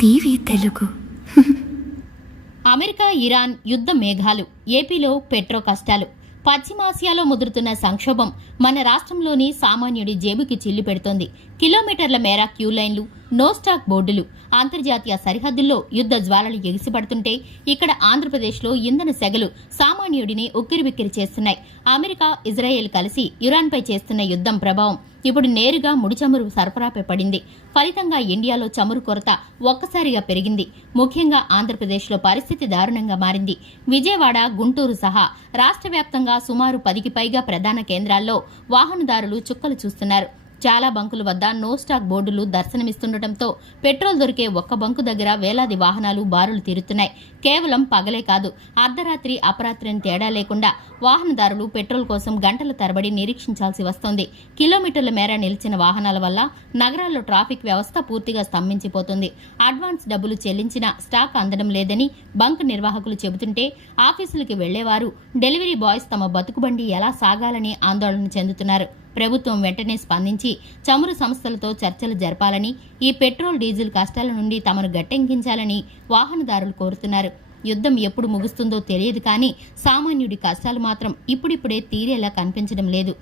TV Telugu. America Iran యుద్ధ మేఘాలు, ఏపీలో పెట్రో కష్టాలు, పశ్చిమాసియాలో ముదురుతున్న సంక్షోభం మన రాష్ట్రంలోని సామాన్యుడి జేబుకి చిల్లు పెడుతోంది. కిలోమీటర్ల మేర క్యూ లైన్లు, నో స్టాక్ బోర్డులు, అంతర్జాతీయ సరిహద్దుల్లో యుద్ధ జ్వాలలు ఎగిసిపడుతుంటే ఇక్కడ ఆంధ్రప్రదేశ్లో ఇంధన సెగలు సామాన్యుడిని ఉక్కిరిబిక్కిరి చేస్తున్నాయి. అమెరికా, ఇజ్రాయెల్ కలిసి ఇరాన్పై చేస్తున్న యుద్ధం ప్రభావం ఇప్పుడు నేరుగా ముడి చమురు సరఫరాపై పడింది. ఫలితంగా ఇండియాలో చమురు కొరత ఒక్కసారిగా పెరిగింది. ముఖ్యంగా ఆంధ్రప్రదేశ్లో పరిస్థితి దారుణంగా మారింది. విజయవాడ, గుంటూరు సహా రాష్ట్ర వ్యాప్తంగా సుమారు 10కి పైగా ప్రధాన కేంద్రాల్లో వాహనదారులు చుక్కలు చూస్తున్నారు. చాలా బంకుల వద్ద నో స్టాక్ బోర్డులు దర్శనమిస్తుండటంతో పెట్రోల్ దొరికే ఒక్క బంకు దగ్గర వేలాది వాహనాలు బారులు తీరుతున్నాయి. కేవలం పగలే కాదు, అర్ధరాత్రి అపరాత్రి అని తేడా లేకుండా వాహనదారులు పెట్రోల్ కోసం గంటల తరబడి నిరీక్షించాల్సి వస్తోంది. కిలోమీటర్ల మేర నిలిచిన వాహనాల వల్ల నగరాల్లో ట్రాఫిక్ వ్యవస్థ పూర్తిగా స్తంభించిపోతుంది. అడ్వాన్స్ డబ్బులు చెల్లించినా స్టాక్ అందడం లేదని బంక్ నిర్వాహకులు చెబుతుంటే ఆఫీసులకి వెళ్లేవారు, డెలివరీ బాయ్స్ తమ బతుకుబండి ఎలా సాగాలని ఆందోళన చెందుతున్నారు. ప్రభుత్వం వెంటనే స్పందించి చమురు సంస్థలతో చర్చలు జరపాలని, ఈ పెట్రోల్ డీజిల్ కష్టాల నుండి తమను గట్టెంకించాలని వాహనదారులు కోరుతున్నారు. యుద్ధం ఎప్పుడు ముగుస్తుందో తెలియదు కానీ సామాన్యుడి కష్టాలు మాత్రం ఇప్పుడిప్పుడే తీరేలా కనిపించడం లేదు.